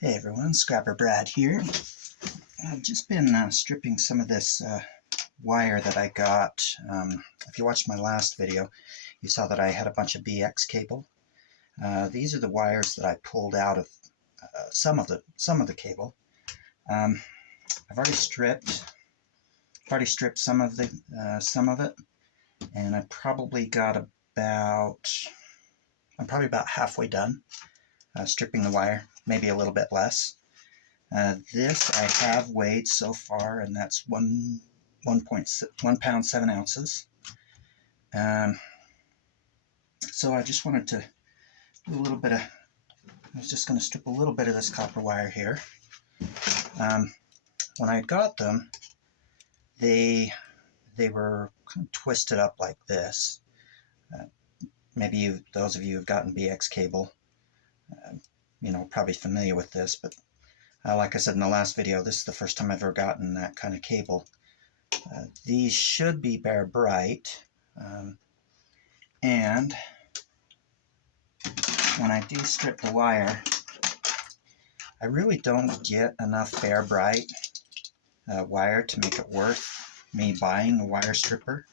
Hey everyone, Scrapper Brad here. I've just been stripping some of this wire that I got. If you watched my last video, you saw that I had a bunch of BX cable. These are the wires that I pulled out of some of the cable. I've already stripped some of it, and I'm probably about halfway done stripping the wire, maybe a little bit less. This I have weighed so far, and that's 1 pound 7 ounces. So I just wanted to do a little bit of, I was just going to strip a little bit of this copper wire here. When I got them, they were kind of twisted up like this. Maybe those of you who've gotten BX cable, probably familiar with this, but like I said in the last video, this is the first time I've ever gotten that kind of cable. These should be bare bright, and when I do strip the wire, I really don't get enough bare bright wire to make it worth me buying a wire stripper.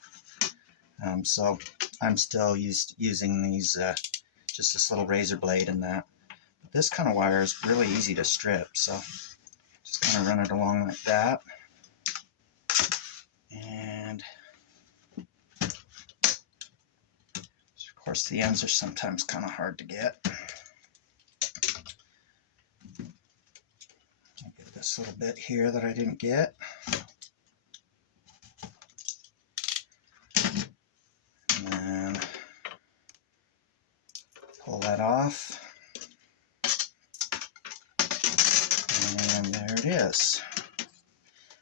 So I'm still using these, just this little razor blade and that. But this kind of wire is really easy to strip, so just kind of run it along like that. And of course the ends are sometimes kind of hard to get. I'll get this little bit here that I didn't get. And then pull that off. And there it is.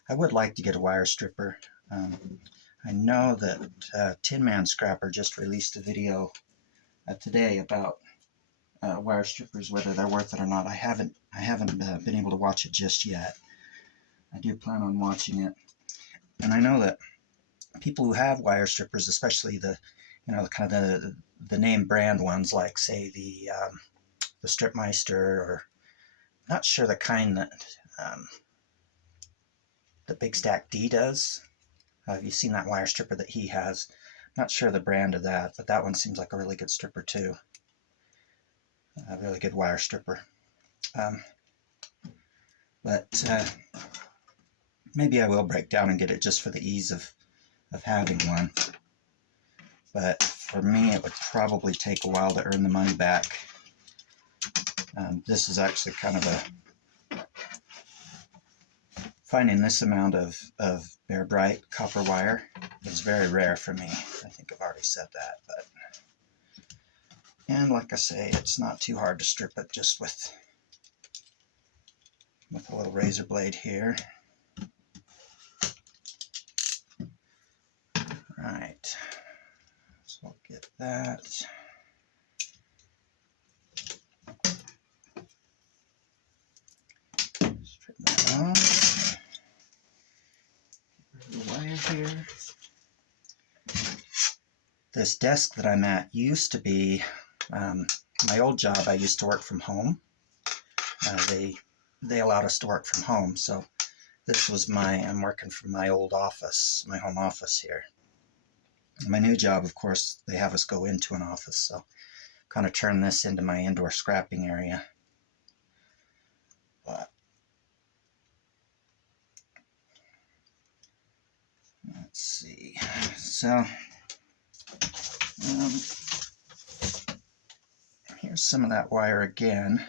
I would like to get a wire stripper. I know that Tin Man Scrapper just released a video today about wire strippers, whether they're worth it or not. I haven't been able to watch it just yet. I do plan on watching it, and I know that people who have wire strippers, especially the name brand ones, like say the Stripmeister, or not sure the kind that the Big Stack D does. Have you seen that wire stripper that he has? Not sure the brand of that, but that one seems like a really good stripper too. A really good wire stripper. But maybe I will break down and get it just for the ease of having one. But for me, it would probably take a while to earn the money back. This is actually kind of finding this amount of bare bright copper wire is very rare for me. I think I've already said that, and like I say, it's not too hard to strip it just with a little razor blade here. Right, so I'll get that. Strip that off. Get rid of the wire here. This desk that I'm at used to be my old job. I used to work from home. They allowed us to work from home, so this was I'm working from my old office, my home office here. My new job, of course, they have us go into an office, so kind of turn this into my indoor scrapping area. But let's see. So here's some of that wire again.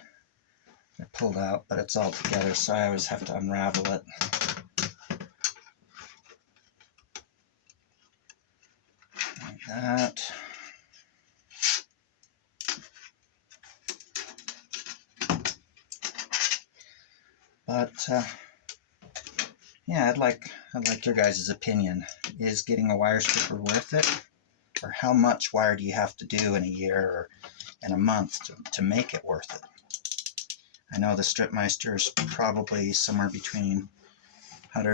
I pulled out, but it's all together, so I always have to unravel it. Like that. But yeah, I'd like your guys' opinion. Is getting a wire stripper worth it? Or how much wire do you have to do in a year or in a month to make it worth it? I know the Stripmeister is probably somewhere between right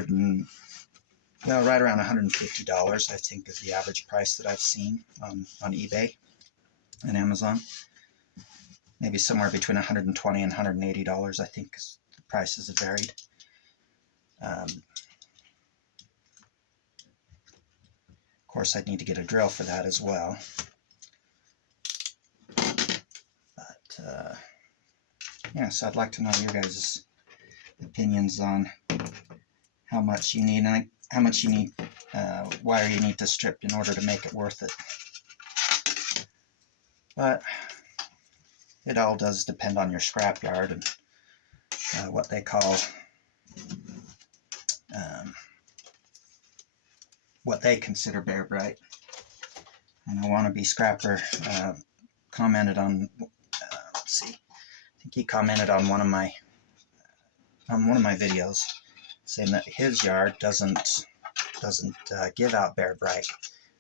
around $150, I think, is the average price that I've seen on eBay and Amazon. maybe somewhere between $120 and $180, I think, 'cause the prices have varied. Of course, I'd need to get a drill for that as well. But yeah, so I'd like to know your guys' opinions on how much you need, and how much you need, wire you need to strip in order to make it worth it. But it all does depend on your scrapyard and what they call, what they consider bare bright. And a wannabe scrapper commented on, let's see, I think he commented on one of my videos, saying that his yard doesn't give out bare bright.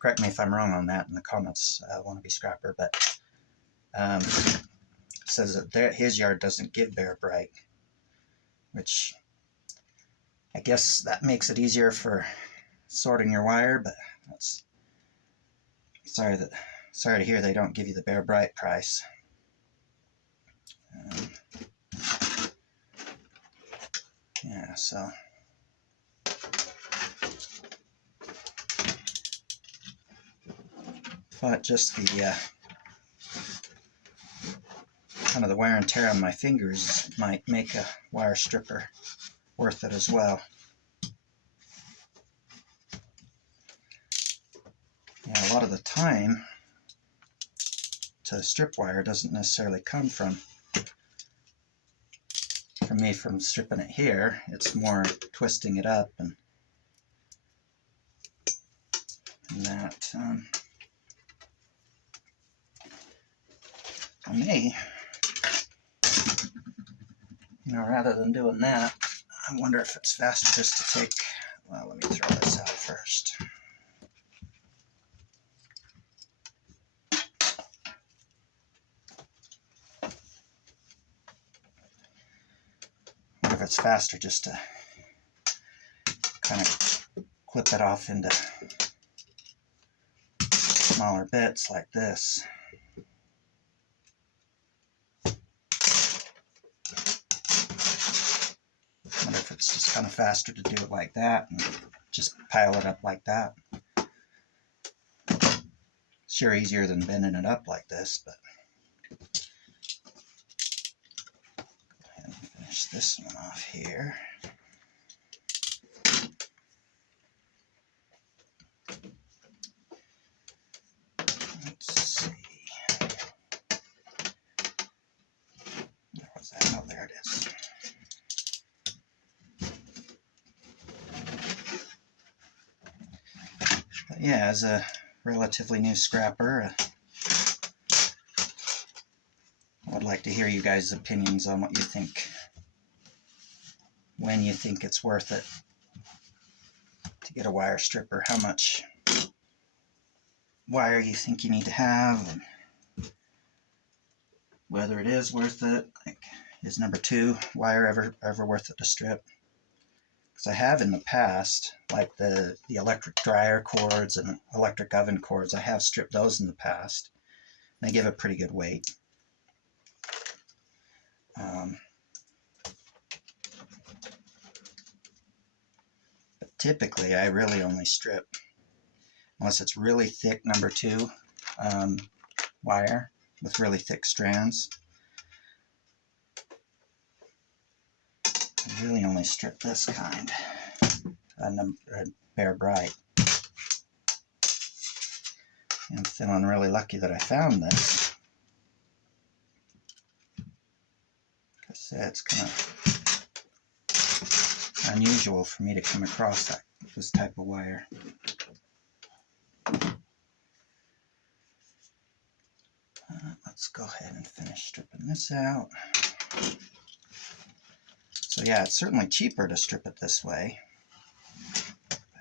Correct me if I'm wrong on that in the comments, wannabe scrapper, but says that his yard doesn't give bare bright, which I guess that makes it easier for sorting your wire, but that's sorry to hear they don't give you the bare bright price. Yeah, so but just the kind of the wear and tear on my fingers might make a wire stripper worth it as well. Yeah, a lot of the time to strip wire doesn't necessarily come from me from stripping it here. It's more twisting it up and that. I may, rather than doing that, I wonder if it's faster just to take, well, let me throw this out first. I wonder if it's faster just to kind of clip it off into smaller bits like this. I wonder if it's just kind of faster to do it like that and just pile it up like that. Sure easier than bending it up like this, but go ahead and finish this one off here. Let's see. Where was that? Oh, there it is. But yeah, as a relatively new scrapper, I would like to hear you guys' opinions on what you think, when you think it's worth it to get a wire stripper, how much wire you think you need to have, and whether it is worth it. Like, is number 2 wire ever worth it to strip? Because I have in the past, like the electric dryer cords and electric oven cords, I have stripped those in the past. They give a pretty good weight. But typically I really only strip, unless it's really thick number 2 wire with really thick strands. I really only strip this kind, bare bright. I'm feeling really lucky that I found this. Like I said, it's kind of unusual for me to come across this type of wire. Let's go ahead and finish stripping this out. So yeah, it's certainly cheaper to strip it this way.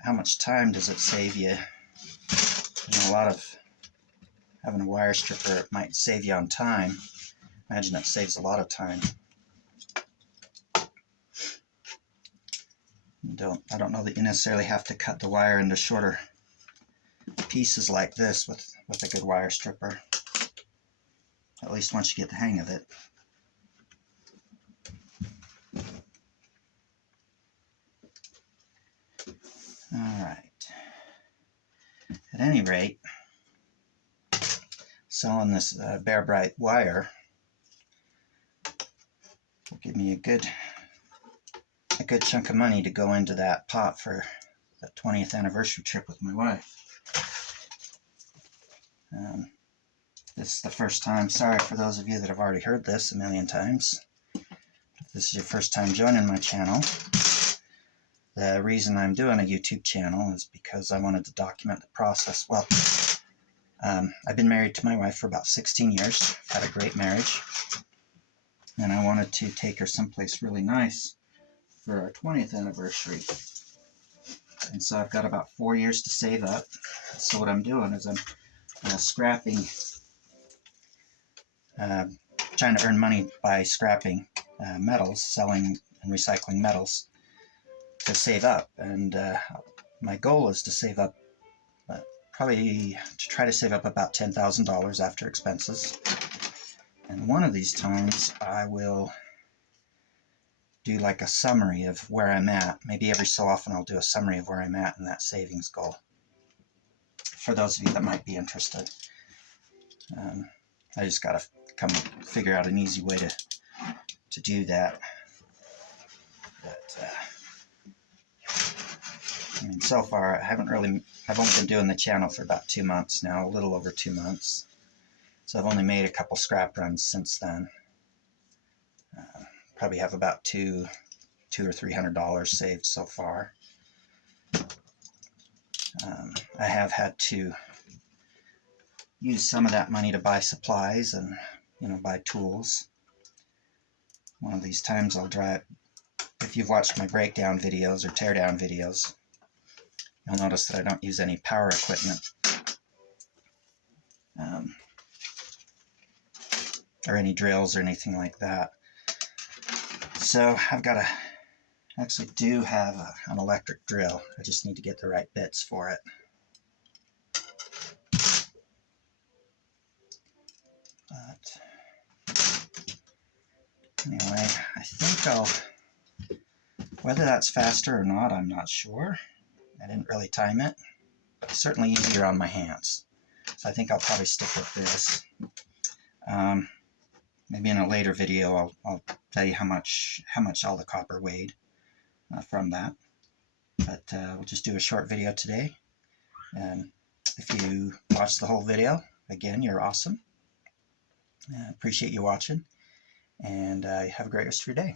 How much time does it save you? A lot of having a wire stripper might save you on time. Imagine it saves a lot of time. I don't know that you necessarily have to cut the wire into shorter pieces like this with a good wire stripper. at least once you get the hang of it. Alright. At any rate, selling this Bear Bright wire will give me a good chunk of money to go into that pot for the 20th anniversary trip with my wife. This is the first time. Sorry for those of you that have already heard this a million times. If this is your first time joining my channel, the reason I'm doing a YouTube channel is because I wanted to document the process. Well, I've been married to my wife for about 16 years. I've had a great marriage. And I wanted to take her someplace really nice for our 20th anniversary. And so I've got about 4 years to save up. So what I'm doing is I'm scrapping, trying to earn money by scrapping metals, selling and recycling metals to save up. And my goal is to save up, probably to try to save up about $10,000 after expenses. And one of these times I will do like a summary of where I'm at. Maybe every so often I'll do a summary of where I'm at in that savings goal, for those of you that might be interested. I just got to figure out an easy way to do that. But I mean, so far I've only been doing the channel for about 2 months now, a little over 2 months. So I've only made a couple scrap runs since then. Probably have about $200 or $300 saved so far. I have had to use some of that money to buy supplies and, buy tools. One of these times I'll drive. If you've watched my breakdown videos or teardown videos, you'll notice that I don't use any power equipment or any drills or anything like that. So I've got actually do have an electric drill. I just need to get the right bits for it. But anyway, I think whether that's faster or not, I'm not sure. I didn't really time it, but it's certainly easier on my hands. So I think I'll probably stick with this. Maybe in a later video I'll tell you how much all the copper weighed from that. But we'll just do a short video today. And if you watch the whole video, again, you're awesome. Appreciate you watching, and have a great rest of your day.